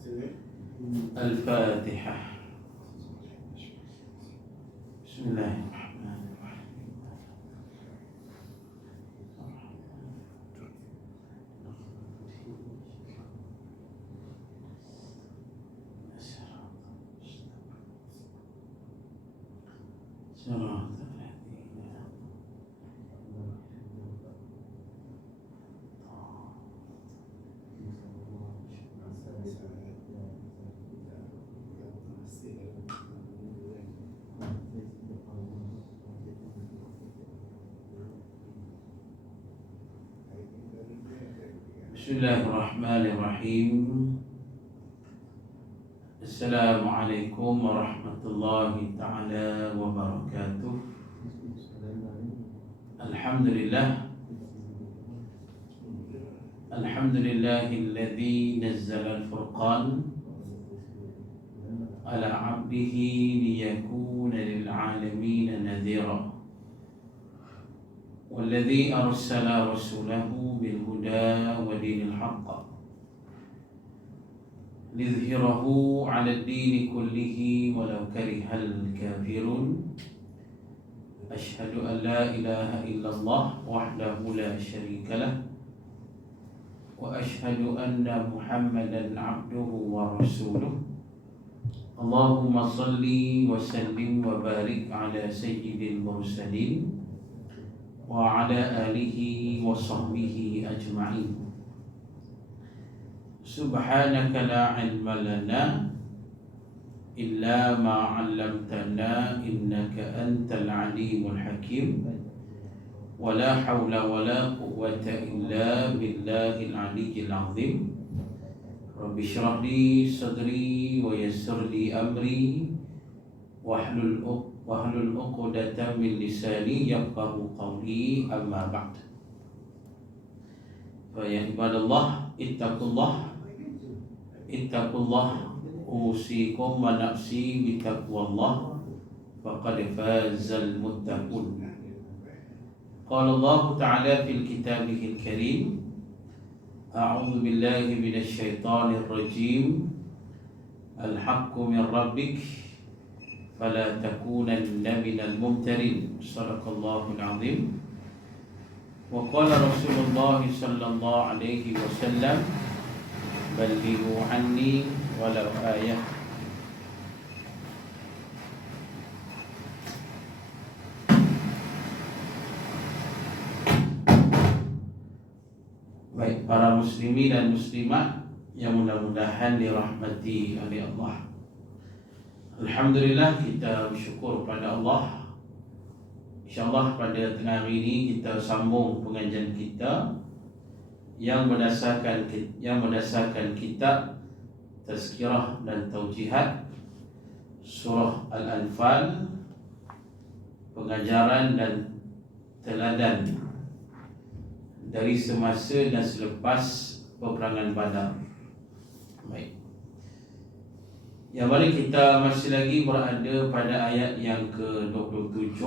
الفاتحة. بسم الله الرحمن الرحيم. صراط Bismillahirrahmanirrahim. Assalamualaikum warahmatullahi ta'ala wabarakatuh. Alhamdulillahilladzi nazzala al-furqan ala 'abdihi liyakuna lil 'alamin nadhira. والذي أرسل رسوله بالهدى ودين الحق ليظهره على الدين كله ولو كره الكافرون. أشهد أن لا إله إلا الله وحده لا شريك له وأشهد أن محمدا عبده ورسوله. اللهم صل وسلم وبارك على سيد المرسلين وعلى آله وصحبه أجمعين. سبحانك لا علم لنا إلا ما علمتنا إنك أنت العليم الحكيم. ولا حول ولا قوة إلا بالله العلي العظيم. رب اشرح لي صدري ويسر لي أمري واحلل uqdatan min lisani yafqahu qawli, amma ba'd. Fa ya ibadallah ittaqullah usikum wa nafsi bitaqwallah faqad fazal muttaqun. Qala Allah ta'ala fil kitabihil karim, a'udzu billahi minasy syaithanir rajim. Al-haqqu min rabbik فلا تكونن من الممترين. صدق الله العظيم. وقال رسول الله صلى الله عليه وسلم بلغوا عني ولو آية. Baik para muslimin dan muslimat yang mudah-mudahan dirahmati oleh Allah. Alhamdulillah, kita bersyukur pada Allah. InsyaAllah pada tengah hari ini kita sambung pengajian kita yang berdasarkan kitab Tazkirah dan Taujihat Surah Al-Anfal, pengajaran dan teladan dari semasa dan selepas peperangan Badar. Baik, yang mana kita masih lagi berada pada ayat yang ke-27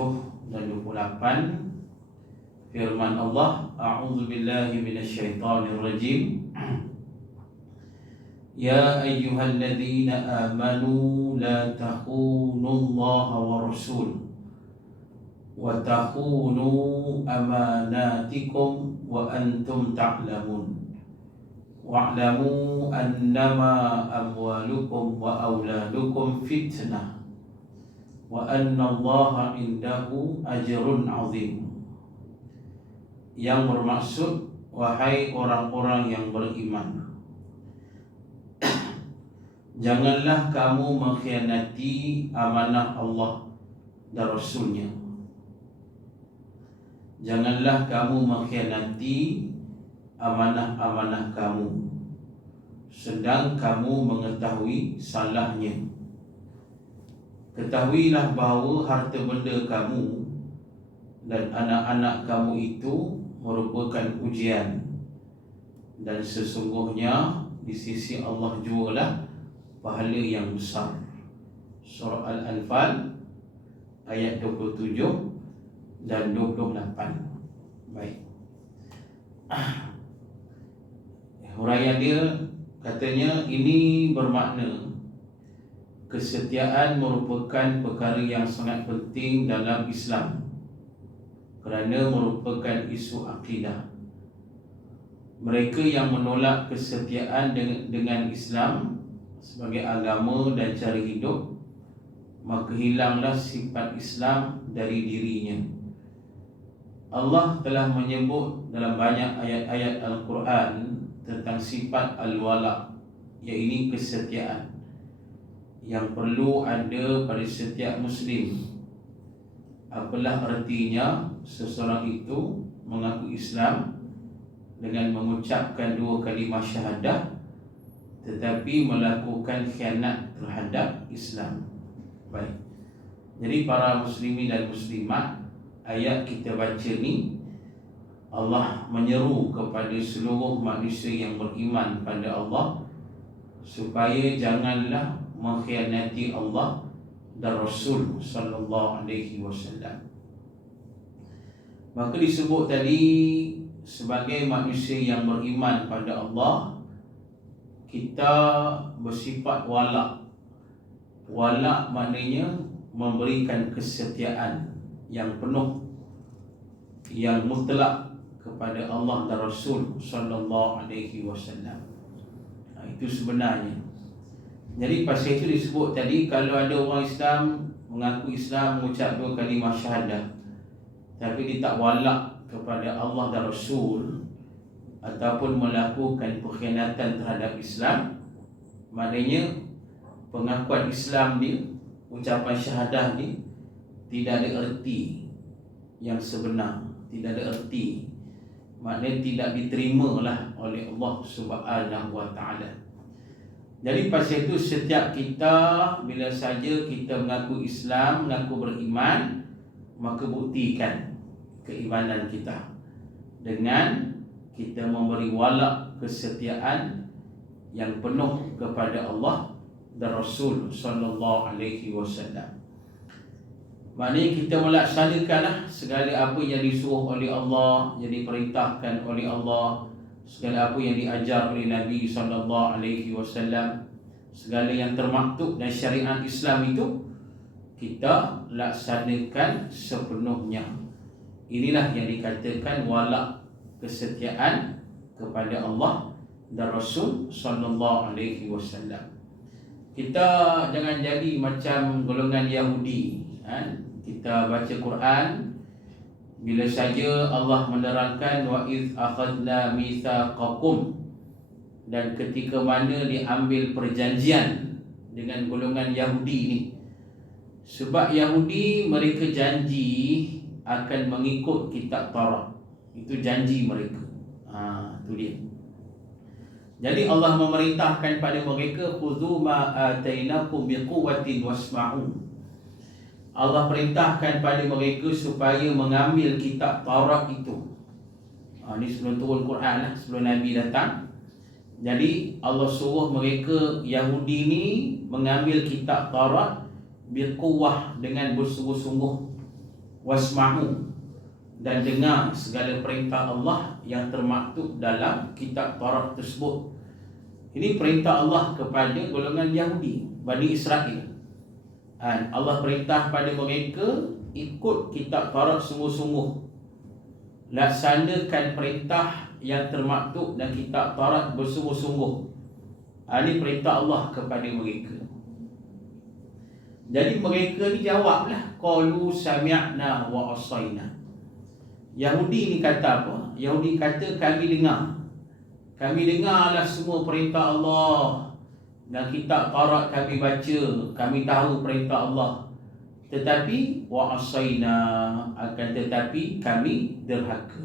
dan 28. Firman Allah, a'udzu billahi minasyaitonir rajim. Ya ayyuhalladzina amanu la takhunullaha wa rasul wa takhunu amanatikum wa antum ta'lamun. Wa'lamu annama amwalukum wa auladukum fitnah wa anna Allaha indahu ajrun azim. Yang bermaksud, wahai orang-orang yang beriman, janganlah kamu mengkhianati amanah Allah dan Rasulnya. Janganlah kamu mengkhianati amanah-amanah kamu sedang kamu mengetahui salahnya. Ketahuilah bahawa harta benda kamu dan anak-anak kamu itu merupakan ujian, dan sesungguhnya di sisi Allah jugalah pahala yang besar. Surah Al-Anfal ayat 27 dan 28. Baik, huraian dia Katanya ini bermakna kesetiaan merupakan perkara yang sangat penting dalam Islam kerana merupakan isu akidah. Mereka yang menolak kesetiaan dengan Islam sebagai agama dan cara hidup, maka hilanglah sifat Islam dari dirinya. Allah telah menyebut dalam banyak ayat-ayat Al-Quran tentang sifat al-wala', iaitu kesetiaan yang perlu ada pada setiap Muslim. Apalah artinya seseorang itu mengaku Islam dengan mengucapkan 2 kalimah syahadah tetapi melakukan khianat terhadap Islam. Baik. Jadi para muslimin dan muslimat, ayat kita baca ni Allah menyeru kepada seluruh manusia yang beriman pada Allah supaya janganlah mengkhianati Allah dan Rasul sallallahu alaihi wasallam. Maka disebut tadi sebagai manusia yang beriman pada Allah, kita bersifat wala'. Wala' maknanya memberikan kesetiaan yang penuh, yang mutlak kepada Allah dan Rasul sallallahu alaihi wasallam. Itu sebenarnya. Jadi pasal itu disebut tadi, kalau ada orang Islam mengaku Islam, mengucap 2 kalimah syahadah, tapi dia tak wala' kepada Allah dan Rasul ataupun melakukan pengkhianatan terhadap Islam, maknanya pengakuan Islam dia, ucapan syahadah dia tidak ada erti yang sebenar, tidak ada erti, maknanya tidak diterimalah oleh Allah Subhanahu wa taala. Jadi pasal itu setiap kita, bila saja kita mengaku Islam, mengaku beriman, maka buktikan keimanan kita dengan kita memberi wala' kesetiaan yang penuh kepada Allah dan Rasul sallallahu alaihi wasallam. Maknanya kita melaksanakanlah segala apa yang disuruh oleh Allah, yang diperintahkan oleh Allah, segala apa yang diajar oleh Nabi sallallahu alaihi wasallam, segala yang termaktub dan syariat Islam itu kita laksanakan sepenuhnya. Inilah yang dikatakan wala', kesetiaan kepada Allah dan Rasul sallallahu alaihi wasallam. Kita jangan jadi macam golongan Yahudi, kita baca Quran, bila saja Allah menerangkan wa iz akhadna mitsaqakum, dan ketika mana diambil perjanjian dengan golongan Yahudi ni. Sebab Yahudi mereka janji akan mengikut kitab Taurat. Itu janji mereka. Itu dia. Jadi Allah memerintahkan pada mereka, khudhu ma atainakum biquwwatin wasma'u. Allah perintahkan pada mereka supaya mengambil kitab Taurat itu. Ini sebelum turun Quran lah, sebelum Nabi datang. Jadi Allah suruh mereka Yahudi ni mengambil kitab Taurat biquwwah, dengan bersungguh-sungguh, wasma'u, dan dengar segala perintah Allah yang termaktub dalam kitab Taurat tersebut. Ini perintah Allah kepada golongan Yahudi, Bani Israel. Allah perintah pada mereka ikut kitab Taurat sungguh-sungguh, laksanakan perintah yang termaktub dan kitab Taurat bersungguh-sungguh. Ini perintah Allah kepada mereka. Jadi mereka ni jawablah, qalu sami'na wa asaina. Yahudi ni kata apa? Yahudi kata kami dengar. Kami dengarlah semua perintah Allah dan kitab Taurat kami baca, kami tahu perintah Allah. Tetapi wa asaina, akan tetapi kami derhaka.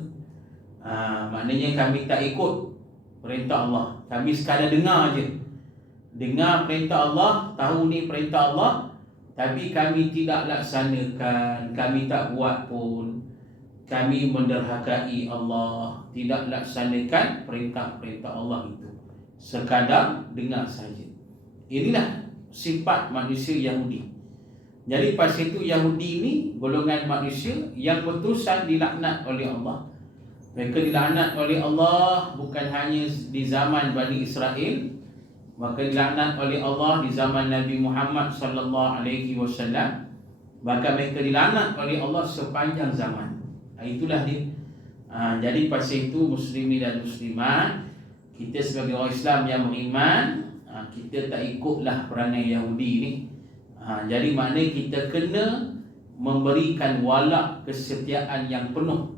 Maknanya kami tak ikut perintah Allah. Kami sekadar dengar je. Dengar perintah Allah, tahu ni perintah Allah, tapi kami tidak laksanakan, kami tak buat pun. Kami menderhakai Allah, tidak laksanakan perintah-perintah Allah itu. Sekadar dengar saja. Inilah sifat manusia Yahudi. Jadi pasal itu Yahudi ni golongan manusia yang berterusan dilaknat oleh Allah. Mereka dilaknat oleh Allah bukan hanya di zaman Bani Israel, maka dilaknat oleh Allah di zaman Nabi Muhammad sallallahu alaihi wasallam, bahkan mereka dilaknat oleh Allah sepanjang zaman. Itulah dia. Jadi pasal itu muslimin dan muslimat, kita sebagai orang Islam yang beriman, kita tak ikutlah perangai Yahudi ni. Jadi maknanya kita kena memberikan wala kesetiaan yang penuh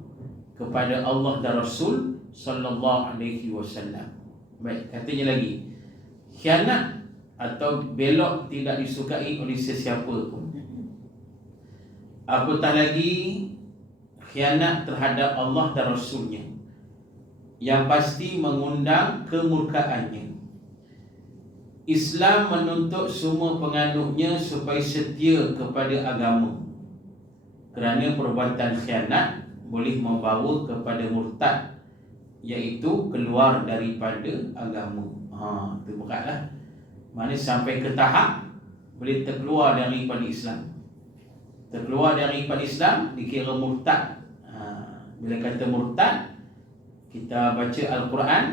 kepada Allah dan Rasul sallallahu alaihi wasallam. Baik, katanya lagi, khianat atau belok tidak disukai oleh sesiapa pun. Apatah lagi khianat terhadap Allah dan Rasulnya, yang pasti mengundang kemurkaannya. Islam menuntut semua penganutnya supaya setia kepada agama, kerana perbuatan khianat boleh membawa kepada murtad, iaitu keluar daripada agama. Itu beratlah. Mana sampai ke tahap boleh terkeluar daripada Islam. Terkeluar daripada Islam dikira murtad. Bila kata murtad, kita baca Al-Quran,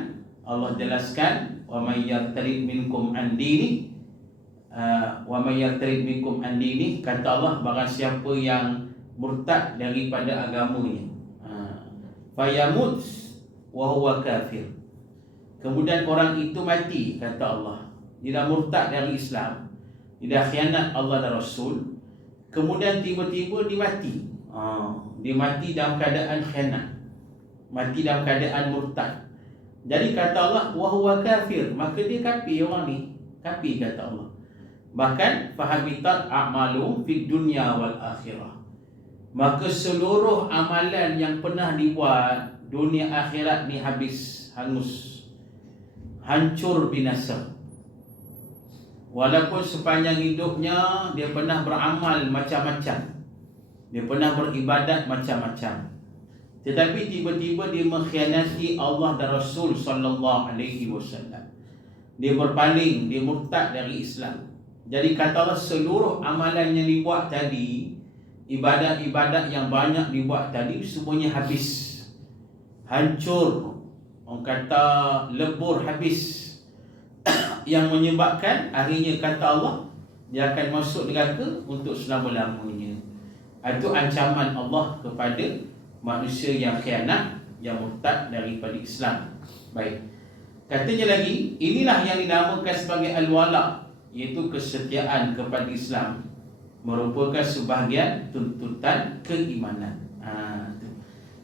Allah jelaskan, wa may yartarid minkum an dini, kata Allah, barang siapa yang murtad daripada agamanya, fayamut wa huwa kafir, kemudian orang itu mati, kata Allah, dia dah murtad dari Islam, dia dah khianat Allah dan Rasul, kemudian tiba-tiba dia mati. Dia mati dalam keadaan khianat, mati dalam keadaan murtad. Jadi kata Allah, wa huwa kafir, maka dia kafir. Orang ni kafir, kata Allah. Bahkan fahabitat a'malu fid dunya wal akhirah, maka seluruh amalan yang pernah dibuat dunia akhirat ni habis, hangus, hancur, binasa. Walaupun sepanjang hidupnya dia pernah beramal macam-macam, dia pernah beribadat macam-macam, tetapi tiba-tiba dia mengkhianati Allah dan Rasul sallallahu alaihi wasallam. Dia berpaling, dia murtad dari Islam. Jadi kata Allah, seluruh amalan yang dibuat tadi, ibadat-ibadat yang banyak dibuat tadi, semuanya habis, hancur, orang kata lebur, habis. Yang menyebabkan akhirnya kata Allah, dia akan masuk neraka untuk selama-lamanya. Itu ancaman Allah kepada manusia yang khianat, yang murtad daripada Islam. Baik, katanya lagi, inilah yang dinamakan sebagai al-wala, iaitu kesetiaan kepada Islam, merupakan sebahagian tuntutan keimanan.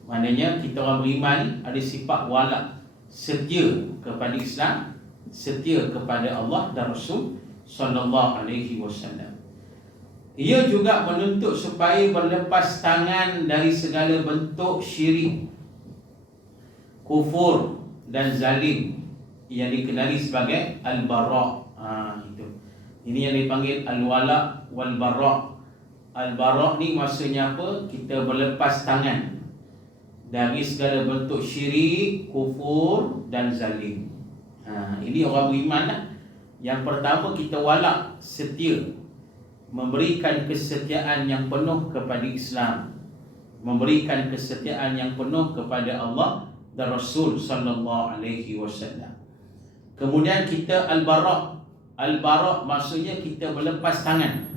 Maknanya kita orang beriman ada sifat wala, setia kepada Islam, setia kepada Allah dan Rasul sallallahu alaihi wasallam. Ia juga menuntut supaya berlepas tangan dari segala bentuk syirik, kufur dan zalim yang dikenali sebagai al-bara'. Itu. Ini yang dipanggil al-wala wal bara'. Al-bara' ni maksudnya apa? Kita berlepas tangan dari segala bentuk syirik, kufur dan zalim. Ini orang beriman lah. Yang pertama, kita wala, setia, memberikan kesetiaan yang penuh kepada Islam, memberikan kesetiaan yang penuh kepada Allah dan Rasul sallallahu alaihi wasallam. Kemudian kita al-bara'. Al-bara' maksudnya kita berlepas tangan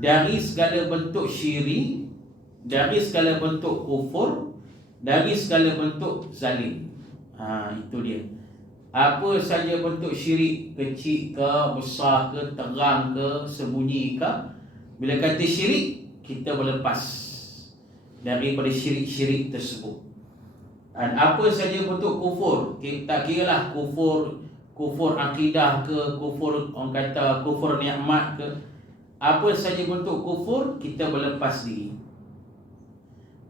dari segala bentuk syirik, dari segala bentuk kufur, dari segala bentuk zalim. Itu dia. Apa saja bentuk syirik, kecil ke, besar ke, terang ke, sembunyi ke, bila kata syirik, kita berlepas daripada syirik-syirik tersebut. Dan apa saja bentuk kufur, tak kira lah kufur akidah ke, kufur orang kata kufur nikmat ke, apa saja bentuk kufur, kita berlepas diri.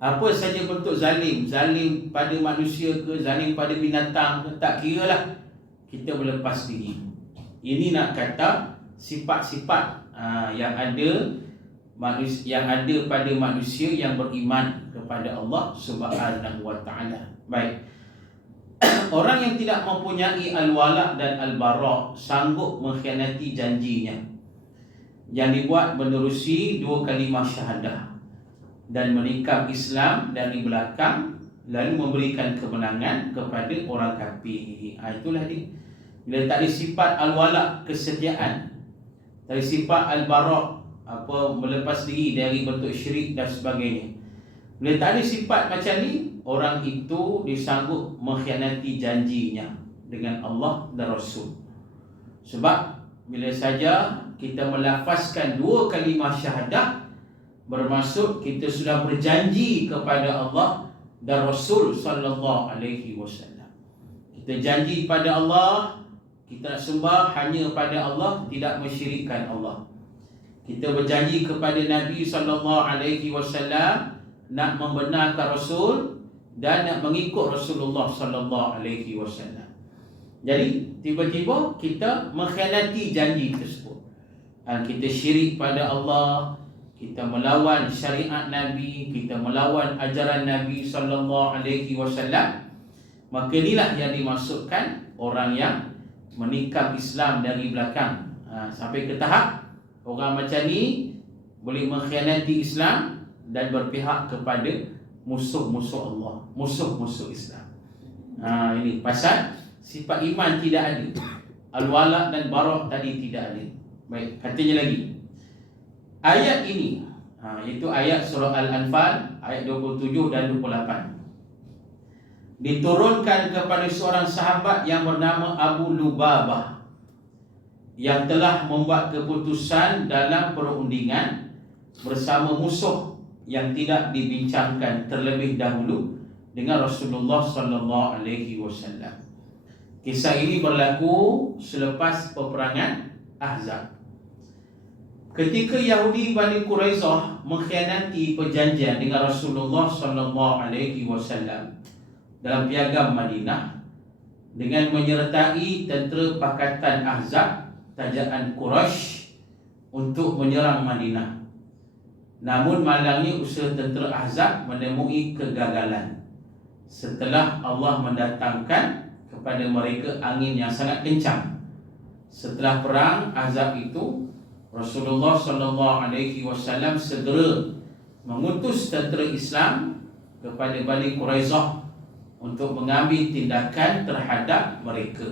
Apa saja bentuk zalim, zalim pada manusia ke, zalim pada binatang ke, tak kira lah, kita berlepas diri. Ini nak kata sifat-sifat yang ada pada manusia yang beriman kepada Allah Subhanahu wa taala. Baik. Orang yang tidak mempunyai al-wala dan al-bara' sanggup mengkhianati janjinya yang dibuat menerusi 2 kalimah syahadah dan menikam Islam dari belakang, lalu memberikan kemenangan kepada orang kafir. Itulah dia. bila tak ada sifat al-wala, kesetiaan, tak ada sifat al-bara, melepas diri dari bentuk syirik dan sebagainya. Bila tak ada sifat macam ni, orang itu disanggup mengkhianati janjinya dengan Allah dan Rasul. Sebab bila saja kita melafazkan dua kalimah syahadah, bermaksud kita sudah berjanji kepada Allah dan Rasul sallallahu alaihi wasallam. Kita janji pada Allah, kita nak sembah hanya pada Allah, tidak mensyirikkan Allah. Kita berjanji kepada Nabi sallallahu alaihi wasallam nak membenarkan Rasul dan nak mengikut Rasulullah sallallahu alaihi wasallam. Jadi tiba-tiba kita mengkhianati janji tersebut. Kita syirik pada Allah, kita melawan syariat Nabi, kita melawan ajaran Nabi sallallahu alaihi wasallam. Maka inilah yang dimaksudkan orang yang menikam Islam dari belakang. Sampai ke tahap orang macam ni boleh mengkhianati Islam dan berpihak kepada musuh-musuh Allah, musuh-musuh Islam. Ini pasal sifat iman tidak ada, al-wala dan bara tadi tidak ada. Baik, katanya lagi ayat ini, iaitu ayat surah Al-Anfal ayat 27 dan 28, diturunkan kepada seorang sahabat yang bernama Abu Lubabah yang telah membuat keputusan dalam perundingan bersama musuh yang tidak dibincangkan terlebih dahulu dengan Rasulullah sallallahu alaihi wasallam. Kisah ini berlaku selepas peperangan Ahzab. Ketika Yahudi Bani Quraizah mengkhianati perjanjian dengan Rasulullah sallallahu alaihi wasallam dalam piagam Madinah dengan menyertai tentera Pakatan Ahzab, tajaan Quraisy untuk menyerang Madinah. Namun malangnya usaha tentera Ahzab menemui kegagalan setelah Allah mendatangkan kepada mereka angin yang sangat kencang. Setelah perang Ahzab itu, Rasulullah sallallahu alaihi wasallam segera mengutus tentera Islam kepada Bani Quraizah untuk mengambil tindakan terhadap mereka.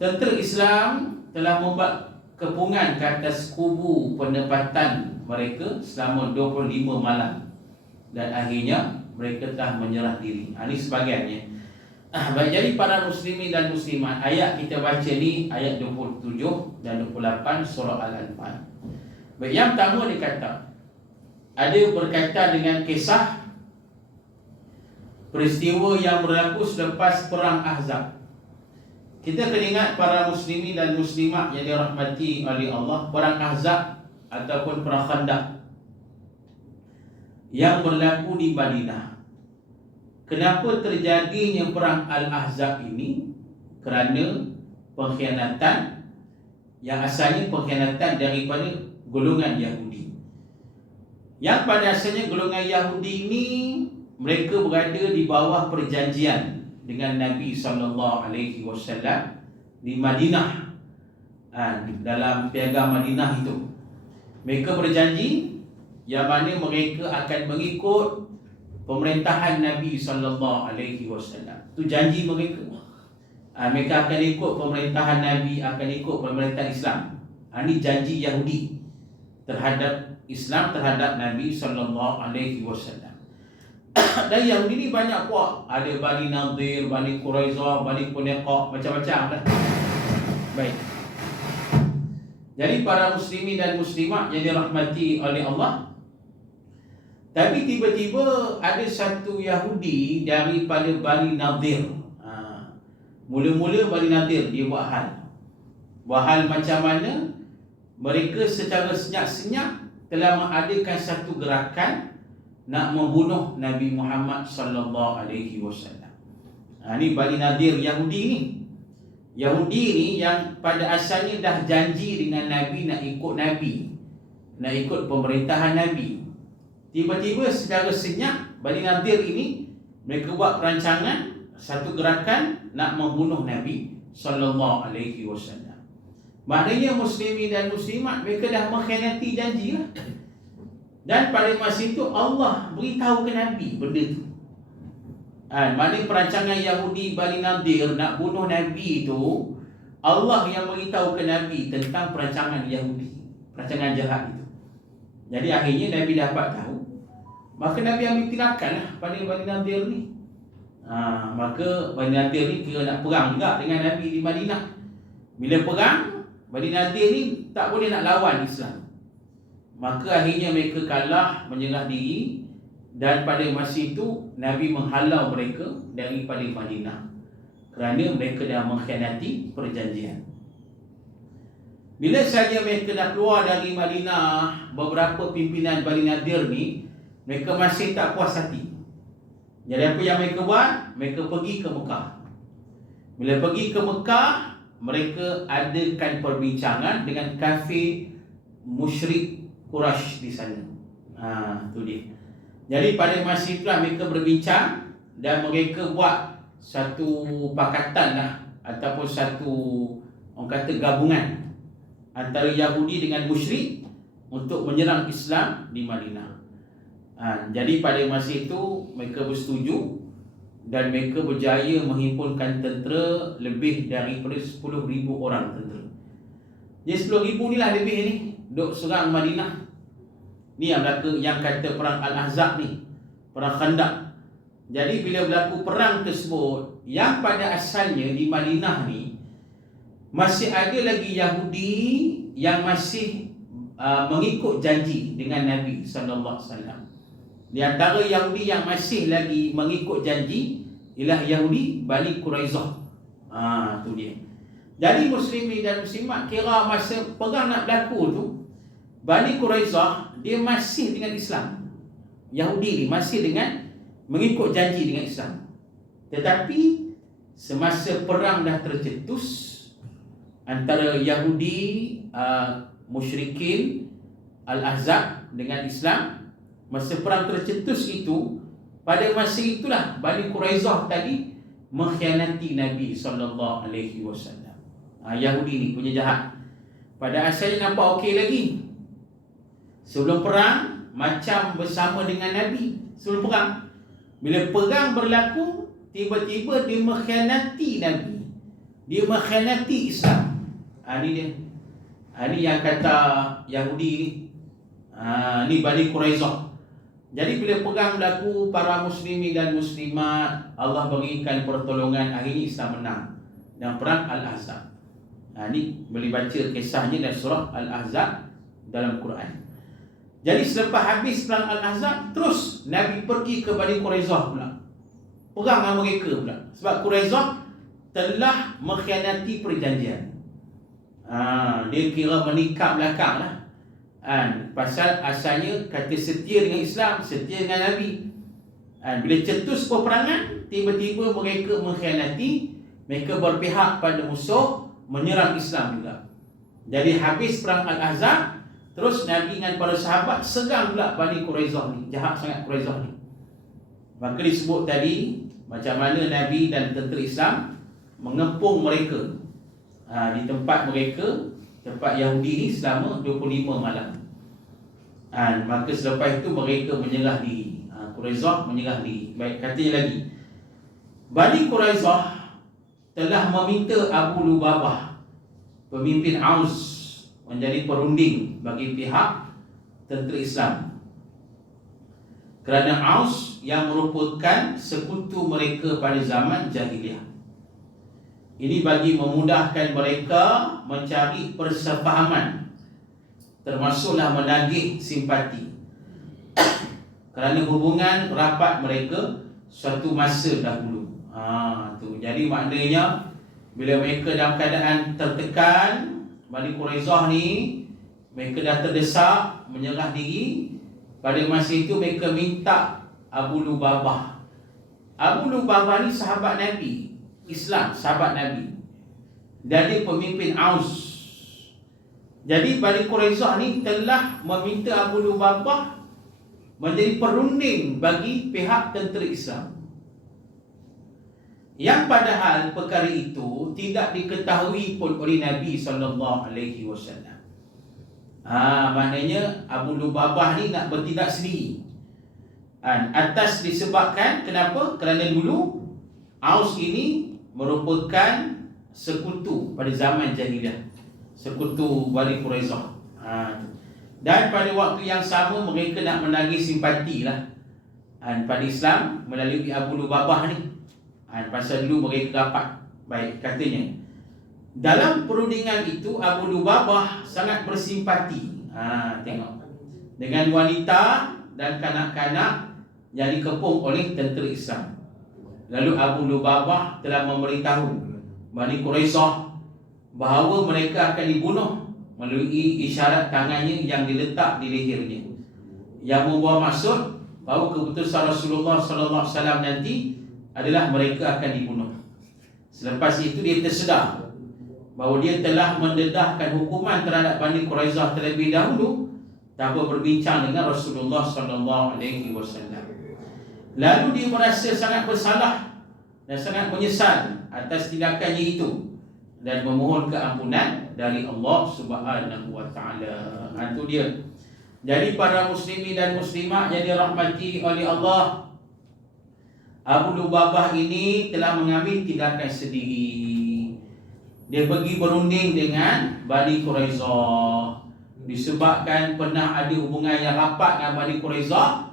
Tentera Islam telah membuat kepungan ke atas kubu penempatan mereka selama 25 malam dan akhirnya mereka telah menyerah diri. Ini sebahagiannya. Baik, jadi para muslimin dan muslimat, ayat kita baca ni ayat 27 dan 28 surah Al-Anfal. Baik, yang pertama dia kata ada berkaitan dengan kisah peristiwa yang berlaku selepas perang Ahzab. Kita kena ingat para muslimin dan muslimat yang dirahmati oleh Allah, perang Ahzab ataupun perang Khandaq yang berlaku di Madinah. Kenapa terjadinya perang Al-Ahzab ini? Kerana pengkhianatan yang asalnya pengkhianatan daripada golongan Yahudi. Yang pada asalnya golongan Yahudi ini mereka berada di bawah perjanjian dengan Nabi sallallahu alaihi wasallam di Madinah. Dalam piagam Madinah itu mereka berjanji yang mana mereka akan mengikut pemerintahan Nabi sallallahu alaihi wasallam. Itu janji mereka. Mereka akan ikut pemerintahan Nabi, akan ikut pemerintahan Islam. Ini janji Yahudi terhadap Islam, terhadap Nabi sallallahu alaihi wasallam. Dan Yahudi ni banyak puak. Ada Bani Nadir, Bani Quraizah, Bani Qunaiqah, macam-macam dah. Baik. Jadi para muslimin dan muslimat yang dirahmati oleh Allah, tapi tiba-tiba ada satu Yahudi daripada Bani Nadir. Mula-mula Bani Nadir dia buat hal. Buat hal macam mana? Mereka secara senyap-senyap telah mengadakan satu gerakan nak membunuh Nabi Muhammad sallallahu alaihi wasallam. Ini Bani Nadir Yahudi ni. Yahudi ni yang pada asalnya dah janji dengan Nabi nak ikut Nabi, nak ikut pemerintahan Nabi. Tiba-tiba secara senyap Bani Nadir ini mereka buat perancangan satu gerakan nak membunuh Nabi sallallahu alaihi wasallam. Maknanya muslimin dan muslimat mereka dah mengkhianati janji lah. Dan pada masa itu Allah beritahu ke Nabi benda tu. Maknanya perancangan Yahudi Bani Nadir nak bunuh Nabi itu Allah yang beritahu ke Nabi tentang perancangan Yahudi, perancangan jahat itu. Jadi akhirnya Nabi dapat tahu, maka Nabi ambil tindakan lah pada Bani Nadir ni. Maka Bani Nadir ni kira nak perang juga dengan Nabi di Madinah. Bila perang, Bani Nadir ni tak boleh nak lawan Islam. Maka akhirnya mereka kalah, menyerah diri. Dan pada masa itu Nabi menghalau mereka daripada Madinah kerana mereka dah mengkhianati perjanjian. Bila saja mereka dah keluar dari Madinah, beberapa pimpinan Bani Nadir ni mereka masih tak puas hati. Jadi apa yang mereka buat? Mereka pergi ke Mekah. Bila pergi ke Mekah, mereka adakan perbincangan dengan kafir musyrik Quraisy di sana. Tu dia. Jadi pada masa itulah mereka berbincang dan mereka buat satu pakatan lah, ataupun satu orang kata gabungan antara Yahudi dengan musyrik untuk menyerang Islam di Madinah. Jadi pada masa itu mereka bersetuju dan mereka berjaya menghimpunkan tentera lebih daripada 10,000 orang tentera. Jadi 10,000 ni lah lebih ni duk serang Madinah. Ni yang kata perang Al-Ahzab ni, perang Khandaq. Jadi bila berlaku perang tersebut, yang pada asalnya di Madinah ni masih ada lagi Yahudi yang masih mengikut janji dengan Nabi sallallahu alaihi wasallam. Di antara Yahudi yang masih lagi mengikut janji ialah Yahudi Bani Quraizah. Tu dia. Jadi muslimin dan muslimat kira masa perang nak berlaku tu, Bani Quraizah dia masih dengan Islam. Yahudi ni masih dengan mengikut janji dengan Islam. Tetapi semasa perang dah tercetus antara Yahudi musyrikin Al-Ahzab dengan Islam, masa perang tercetus itu, pada masa itulah Bani Quraizah tadi mengkhianati Nabi sallallahu alaihi wasallam. Yahudi ni punya jahat. Pada asalnya nampak okey lagi. Sebelum perang macam bersama dengan Nabi sebelum perang. Bila perang berlaku, tiba-tiba dia mengkhianati Nabi. Dia mengkhianati Islam. Ni dia. Ni yang kata Yahudi ni. Ni Bani Quraizah. Jadi bila perang berlaku, para muslimin dan muslimat, Allah berikan pertolongan, akhirnya Islam menang dalam perang Al-Ahzab. Ni boleh baca kisahnya dalam surah Al-Ahzab dalam Quran. Jadi selepas habis perang Al-Ahzab, terus Nabi pergi ke Bani Quraizah pula, perang dengan mereka pula. Sebab Quraizah telah mengkhianati perjanjian. Dia kira menikam belakang lah. Pasal asalnya kata setia dengan Islam, setia dengan Nabi. Bila cetus peperangan, tiba-tiba mereka mengkhianati, mereka berpihak pada musuh, menyerang Islam juga. Jadi habis perang Al-Ahzab, terus Nabi dengan para sahabat serang pula Bani Quraizah ni. Jahat sangat Quraizah ni. Maka disebut tadi macam mana Nabi dan tentera Islam mengepung mereka di tempat mereka, tempat Yahudi ni selama 25 malam. Maka selepas itu mereka menyerah diri. Quraizah menyerah diri. Baik, katanya lagi, Bani Quraizah telah meminta Abu Lubabah, pemimpin Aus, menjadi perunding bagi pihak tentera Islam. Kerana Aus yang merupakan sekutu mereka pada zaman jahiliah. Ini bagi memudahkan mereka mencari persefahaman, termasuklah menagih simpati. Kerana hubungan rapat mereka suatu masa dahulu. Jadi maknanya bila mereka dalam keadaan tertekan, Bani Quraizah ni mereka dah terdesak, menyerah diri. Pada masa itu mereka minta Abu Lubabah. Abu Lubabah ni sahabat Nabi, Islam, sahabat Nabi, dan dia pemimpin Aus. Jadi Bani Quraizah ni telah meminta Abu Lubabah menjadi perunding bagi pihak tentera Islam. Yang padahal perkara itu tidak diketahui pun oleh Nabi sallallahu alaihi wasallam. Maknanya Abu Lubabah ni nak bertindak sendiri. Atas disebabkan kenapa? Kerana dulu Aus ini merupakan sekutu pada zaman jahiliah, sekutu Bani Quraizah. Dan pada waktu yang sama mereka nak menagih simpati lah pada Islam melalui Abu Lubabah ni. Pasal dulu mereka dapat. Baik, katanya dalam perundingan itu Abu Lubabah sangat bersimpati. Tengok, dengan wanita dan kanak-kanak yang dikepung oleh tentera Islam. Lalu Abu Lubabah telah memberitahu Bani Quraizah bahawa mereka akan dibunuh melalui isyarat tangannya yang diletak di lehernya, yang membawa maksud bahawa keputusan Rasulullah sallallahu alaihi wasallam nanti adalah mereka akan dibunuh. Selepas itu dia tersedar bahawa dia telah mendedahkan hukuman terhadap Bani Quraizah terlebih dahulu tanpa berbincang dengan Rasulullah sallallahu alaihi wasallam. Lalu dia merasa sangat bersalah dan sangat menyesal atas tindakannya itu dan memohon keampunan dari Allah Subhanahu wa taala. Itu dia. Jadi para muslimin dan muslimat yang dirahmati oleh Allah, Abu Lubabah ini telah mengambil tindakan sendiri. Dia pergi berunding dengan Bani Quraizah. Disebabkan pernah ada hubungan yang rapat dengan Bani Quraizah,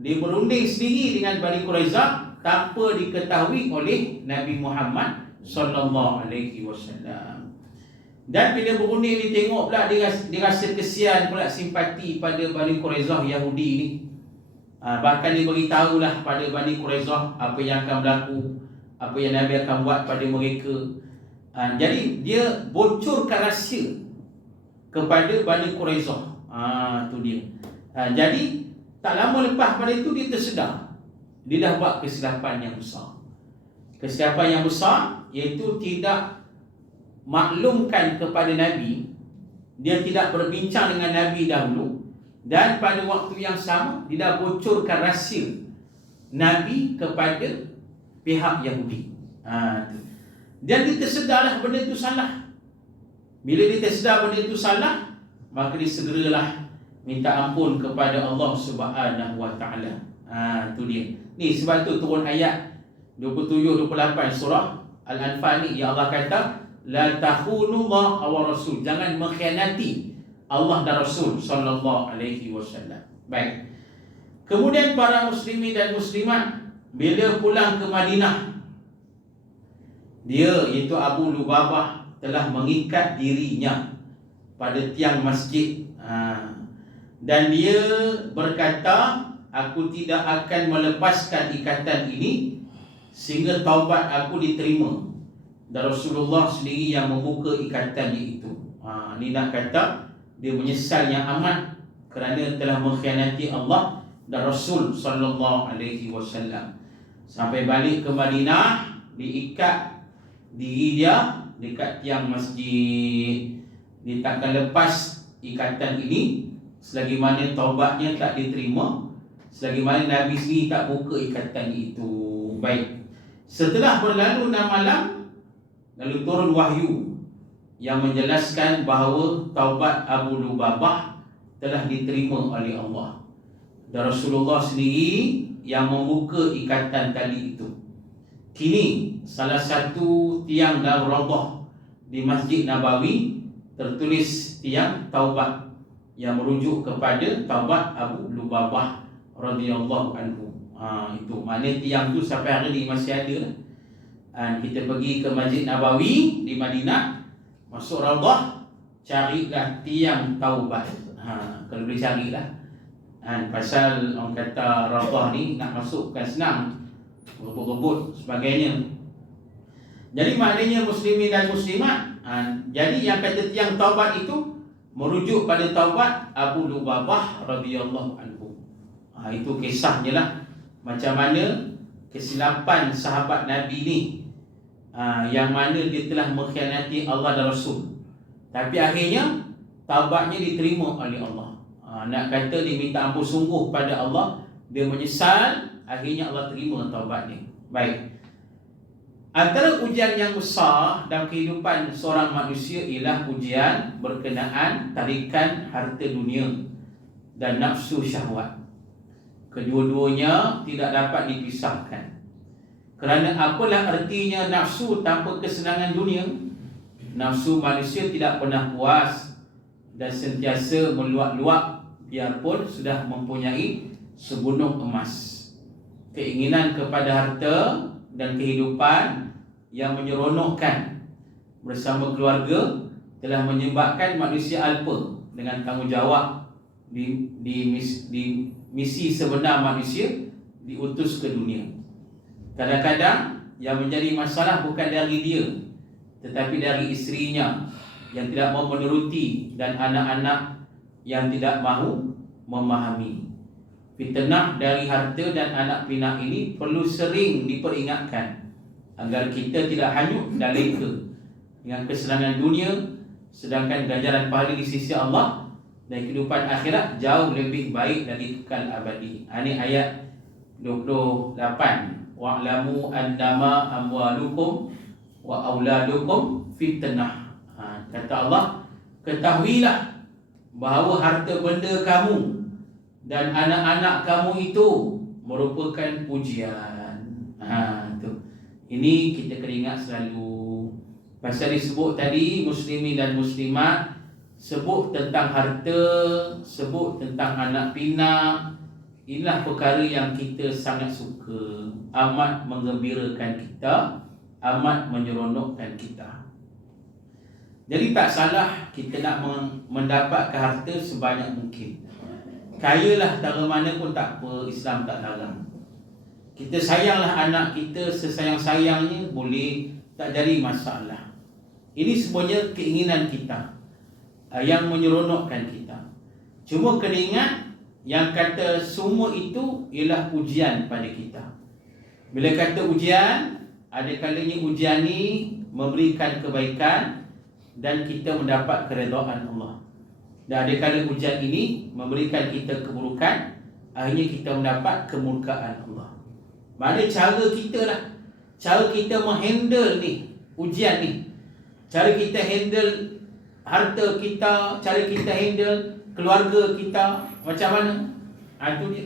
dia berunding sendiri dengan Bani Quraizah tanpa diketahui oleh Nabi Muhammad sallallahu alaihi wasallam. Dan bila berunding ni, tengok pula dia rasa kesian pula, simpati pada Bani Quraizah Yahudi ni. Bahkan dia beritahulah pada Bani Quraizah apa yang akan berlaku, apa yang Nabi akan buat pada mereka. Jadi dia bocorkan rahsia kepada Bani Quraizah. Tu dia. Jadi tak lama lepas pada itu dia tersedar dia dah buat kesilapan yang besar. Kesilapan yang besar iaitu tidak maklumkan kepada Nabi. Dia tidak berbincang dengan Nabi dahulu. Dan pada waktu yang sama dia dah bocorkan rahsia Nabi kepada pihak Yahudi. Dan dia tersedarlah benda itu salah. Bila dia tersedar benda itu salah, maka dia segeralah minta ampun kepada Allah Subhanahu wa taala. Tu dia. Ni sebab tu turun ayat 27-28 surah Al-Anfal ni, yang Allah kata la takhunullah wa rasul, jangan mengkhianati Allah dan Rasul sallallahu alaihi wasallam. Baik. Kemudian para muslimin dan muslimat bila pulang ke Madinah, dia iaitu Abu Lubabah telah mengikat dirinya pada tiang masjid. Dan dia berkata, aku tidak akan melepaskan ikatan ini sehingga taubat aku diterima. Dan Rasulullah sendiri yang membuka ikatannya itu. Ini nak kata dia menyesal yang amat kerana telah mengkhianati Allah dan Rasul sallallahu alaihi wasallam. Sampai balik ke Madinah, diikat diri dia dekat tiang masjid. Dia takkan lepas ikatan ini selagi mana taubatnya tak diterima, selagi mana Nabi sendiri tak buka ikatan itu. Baik. Setelah berlalu 6 malam, lalu turun wahyu yang menjelaskan bahawa taubat Abu Lubabah telah diterima oleh Allah. Dan Rasulullah sendiri yang membuka ikatan tali itu. Kini salah satu tiang dalam Raudhah di Masjid Nabawi tertulis tiang taubat yang merujuk kepada taubat Abu Lubabah radhiyallahu anhu. Itu maknanya tiang tu sampai hari ni masih ada lah. Kita pergi ke Masjid Nabawi di Madinah, masuk Raudhah, carilah tiang taubat. Kalau boleh carilah. Pasal orang kata Raudhah ni nak masuk bukan senang, rebut-rebut sebagainya. Jadi maknanya muslimin dan muslimat, jadi yang kata tiang taubat itu merujuk pada taubat Abu Lubabah radhiyallahu anhu. Itu kisahnya lah, macam mana kesilapan sahabat Nabi ni, yang mana dia telah mengkhianati Allah dan Rasul, tapi akhirnya taubatnya diterima oleh Allah. Nak kata dia minta ampun sungguh pada Allah, dia menyesal, akhirnya Allah terima taubatnya. Baik. Antara ujian yang besar dalam kehidupan seorang manusia ialah ujian berkenaan tarikan harta dunia dan nafsu syahwat. Kedua-duanya tidak dapat dipisahkan. Kerana apalah artinya nafsu tanpa kesenangan dunia? Nafsu manusia tidak pernah puas dan sentiasa meluap-luap biarpun sudah mempunyai segunung emas. Keinginan kepada harta dan kehidupan yang menyeronokkan bersama keluarga telah menyebabkan manusia alpa dengan tanggungjawab di misi sebenar manusia diutus ke dunia. Kadang-kadang yang menjadi masalah bukan dari dia, tetapi dari isterinya yang tidak mau menuruti dan anak-anak yang tidak mahu memahami. Fitnah dari harta dan anak pinak ini perlu sering diperingatkan agar kita tidak hanyut dan leka dengan kesenangan dunia, sedangkan ganjaran pahala di sisi Allah dan kehidupan akhirat jauh lebih baik dari kekal abadi. Ini ayat 28. Wa'lamu annama amwalukum wa auladukum fitnah. Kata Allah, ketahuilah bahawa harta benda kamu dan anak-anak kamu itu merupakan ujian. Tu. Ini kita kena ingat selalu. Pasal disebut tadi muslimin dan muslimat, sebut tentang harta, sebut tentang anak pinak. Inilah perkara yang kita sangat suka, amat menggembirakan kita, amat menyeronokkan kita. Jadi tak salah kita nak mendapatkan harta sebanyak mungkin. Kayalah tara mana pun tak apa, Islam tak larang. Kita sayanglah anak kita sesayang-sayangnya, boleh, tak jadi masalah. Ini semuanya keinginan kita yang menyeronokkan kita. Cuma kena ingat, yang kata semua itu ialah ujian pada kita. Bila kata ujian, ada kalanya ujian ni memberikan kebaikan dan kita mendapat keredaan Allah. Dan ada kala ujian ini memberikan kita keburukan, akhirnya kita mendapat kemurkaan Allah. Mana cara kita lah, cara kita menghandle ni ujian ni, cara kita handle harta kita, cara kita handle keluarga kita, macam mana? Itu dia,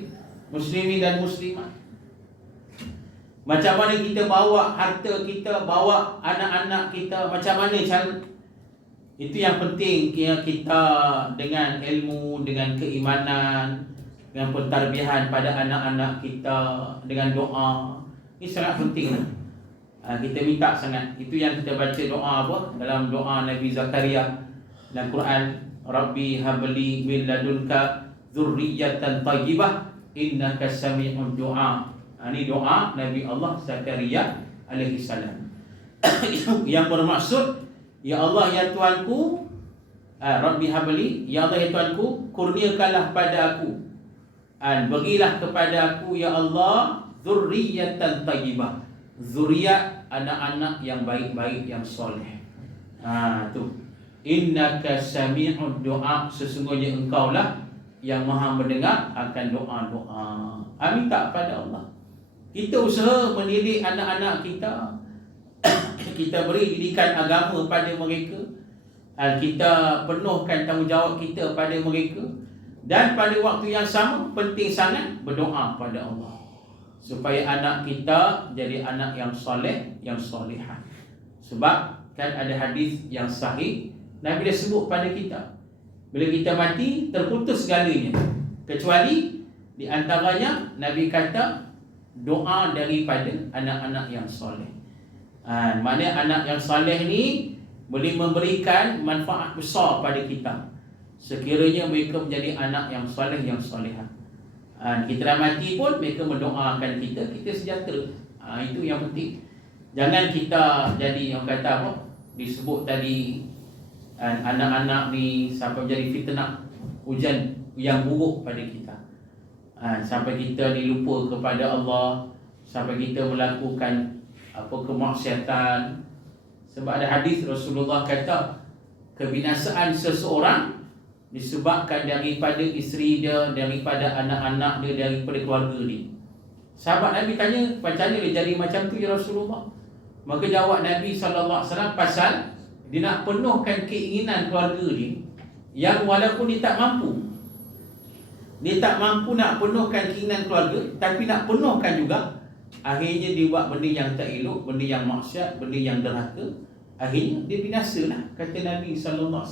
muslimin dan muslimat. Macam mana kita bawa harta kita, bawa anak-anak kita, macam mana cara? Itu yang penting, kita dengan ilmu, dengan keimanan, dengan pentarbihan pada anak-anak kita, dengan doa. Ini sangat penting. Kita minta sangat. Itu yang kita baca doa apa? Dalam doa Nabi Zakaria dalam Quran, Rabbi habli min ladunka dzurriyyatan thayyibah innaka sami'ud du'a. Ini doa Nabi Allah Zakaria alaihi salam. Yang bermaksud, ya Allah ya Tuhanku, Rabbi habli, ya Allah ya Tuhanku, kurniakanlah pada aku, berilah kepada aku ya Allah dzurriyyatan thayyibah, zuriat anak-anak yang baik-baik, yang soleh. Tu innaka sami'ud du'a, sesungguhnya engkau lah yang maha mendengar akan doa-doa. Minta pada Allah. Kita usaha mendidik anak-anak kita. Kita beri didikan agama pada mereka. Kita penuhkan tanggungjawab kita pada mereka. Dan pada waktu yang sama, penting sangat berdoa pada Allah, supaya anak kita jadi anak yang soleh, yang solehah. Sebab kan ada hadis yang sahih, Nabi dah sebut pada kita, bila kita mati, terputus segalanya, kecuali di antaranya Nabi kata doa daripada anak-anak yang soleh. Maknanya anak yang soleh ni boleh memberikan manfaat besar pada kita sekiranya mereka menjadi anak yang soleh, yang solehah. Kita dah mati pun mereka mendoakan kita, kita sejahtera. Itu yang penting. Jangan kita jadi yang kata apa, disebut tadi, anak-anak ni sampai menjadi fitnah, ujian yang buruk pada kita, sampai kita dilupa kepada Allah, sampai kita melakukan kemaksiatan. Sebab ada hadis Rasulullah kata, kebinasaan seseorang disebabkan daripada isteri dia, daripada anak-anak dia, daripada keluarga dia. Sahabat Nabi tanya, macam mana dia jadi macam tu ya Rasulullah? Maka jawab Nabi SAW, pasal dia nak penuhkan keinginan keluarga dia, yang walaupun dia tak mampu, dia tak mampu nak penuhkan keinginan keluarga, tapi nak penuhkan juga Akhirnya dia buat benda yang tak elok, benda yang maksiat, benda yang derhaka, akhirnya dia binasa lah, kata Nabi SAW.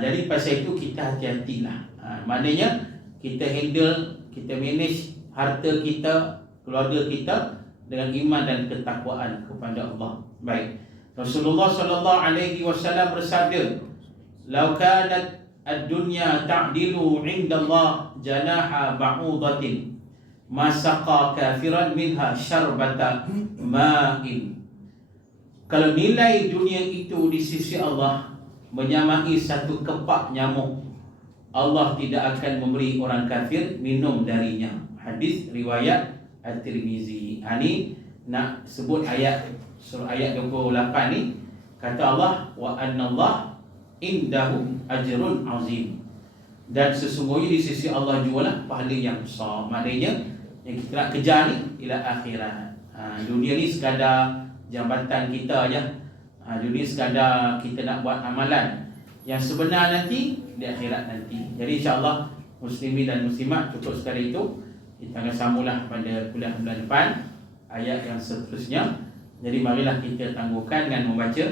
Jadi pasal itu kita hati-hatilah. Maknanya kita handle, kita manage harta kita, keluarga kita dengan iman dan ketakwaan kepada Allah. Baik. Rasulullah SAW bersabda, "Lau kanat ad-dunya ta'dilu 'inda Allah janaha ba'udatin, ma saqa kafiran minha syarbata ma'in." Kalau nilai dunia itu di sisi Allah menyamai satu kepak nyamuk, Allah tidak akan memberi orang kafir minum darinya. Hadis riwayat At-Tirmizi. Ini nak sebut ayat surah ayat 28 ni, kata Allah, wa annallah indahu ajrun azim. Dan sesungguhnya di sisi Allah jugalah pahala yang besar. Maknanya yang kita nak kejar ni ila akhirat. Dunia ni sekadar jabatan kita aja. Dunia sekadar kita nak buat amalan. Yang sebenar nanti di akhirat nanti. Jadi insya-Allah muslimin dan muslimat, cukup sekali itu. Kita akan sambunglah pada kuliah bulan depan ayat yang seterusnya. Jadi marilah kita tangguhkan dengan membaca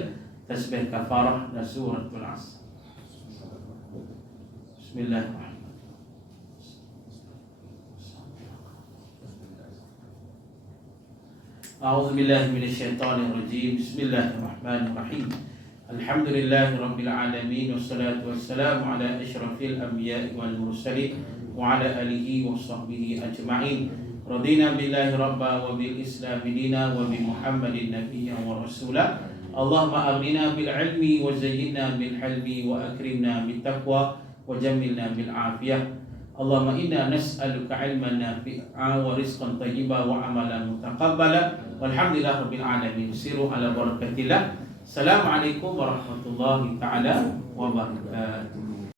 tasbih kafarah dan suratul Asr. Bismillahirrahmanirrahim. A'udzu billahi minasyaitonir rajim. Bismillahirrahmanirrahim. Alhamdulillahi rabbil alamin, wassalatu wassalamu ala asyrafil anbiya'i wal mursalin wa ala alihi wa sahbihi ajma'in. Radina billahi rabba wa bil islam dina wa bi Muhammadin nabiyyan wa rasula. Allahumma aghnina bil ilmi wa zayyinna bil hilmi wa akrimna bit taqwa wa jammilna bil afiyah. Allahumma inna nas'aluka ilman nafi'a wa rizqan thayyiba wa amalan mutaqabbala. Walhamdulillahi rabbil alamin. Siru ala barakatillah. Assalamualaikum warahmatullahi taala wabarakatuh.